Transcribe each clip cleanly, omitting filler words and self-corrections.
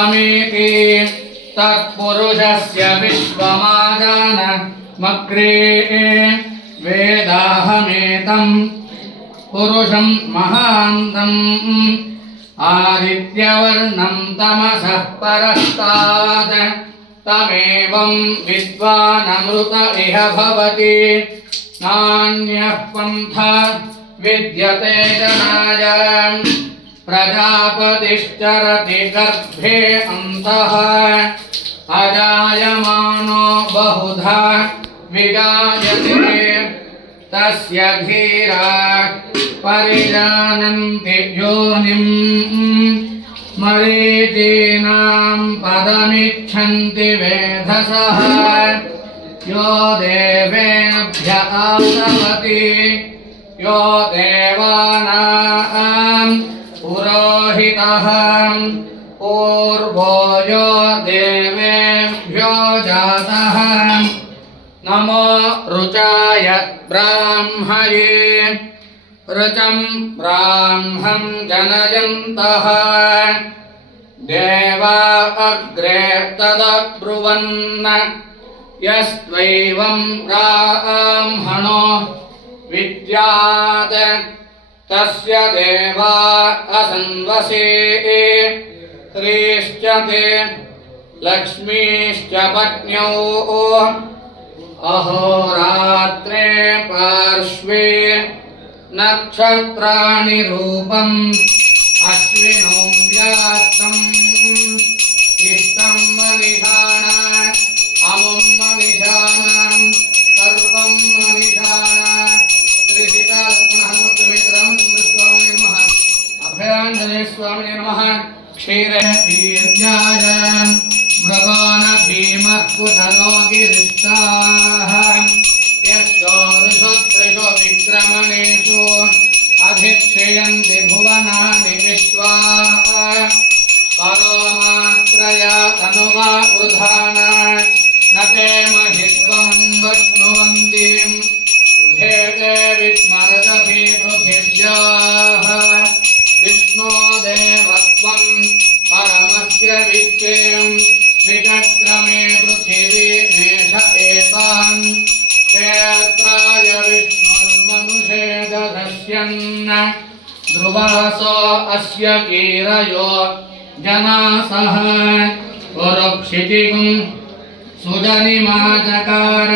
अमीति तत्पुरुषस्य विश्वमाजानमग्रे वेदाहमेतं पुरुषं महान्तम् आदित्यवर्णं तमसः परस्तात् तमेवं विद्वानमृत इह भवति नान्यः पन्था विद्यते जनाय प्रजापतिश्चरति गर्भे अन्तः अजायमानो बहुधा विजायते तस्य धीरा परिजानन्ति योनिम् मरीचीनां पदमिच्छन्ति वेधसः यो देवेभ्य आसवति यो देवानां पुरोहितः पूर्वो यो देवेभ्यो जातः नमो ऋचाय ब्राह्मये ऋचं ब्राह्मं जनयन्तः देवा अग्रे तदब्रुवन् यस्त्वैवं ब्राह्मणो विद्यात् तस्य देवा असन्वसे ह्रीश्च ते लक्ष्मीश्च पत्न्यौ अहोरात्रे पार्श्वे नक्षत्राणि रूपम् अश्विनौ व्यात्तम् इष्टं मनिषाणा अमुं मनिषाणां सर्वं मनिषाणा श्रीसीतालक्ष्मणहनुमत्समेतरामचन्द्रस्वामिने नमः अभयाञ्जनेय स्वामिने नमः क्षीरे वीर्याय मृगोन भीमः कुतनो गिरिष्टाः यस्योरुषो विक्रमणेषु अधिक्षयन्ति भुवनानि विश्वा परो मात्रया तनुवा वृधाना न ते महित्वं वक्ष्णुवन्तीम् उभे ते विस्मरदभि पृथिव्याः विष्णो देवत्वं परमस्य वित्तेम् विचक्रमे पृथिवीमेष एतान् क्षेत्राय विष्णुर्मनुषे ददस्यन् ध्रुवासो अस्य कीरयो जनासः पुरुक्षितिगुं सुजनिमाचकार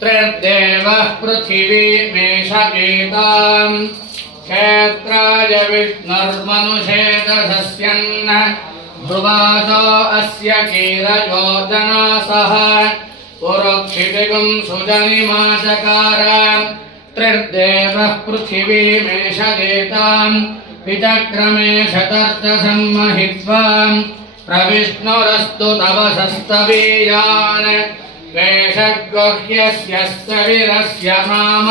त्रिर्देवः पृथिवीमेष एतान् क्षेत्राय विष्णुर्मनुषे ददस्यन् ध्रुवासो अस्य कीरयो जनासः पुरुक्षितिगुं सुजनिमाचकार त्रिर्देवः पृथिवीमेष एतान् विचक्रमे शतर्षसम्महित्वा प्रविष्णुरस्तु तव सस्तवीयान् वेषगोह्यस्य स्थविरस्य नाम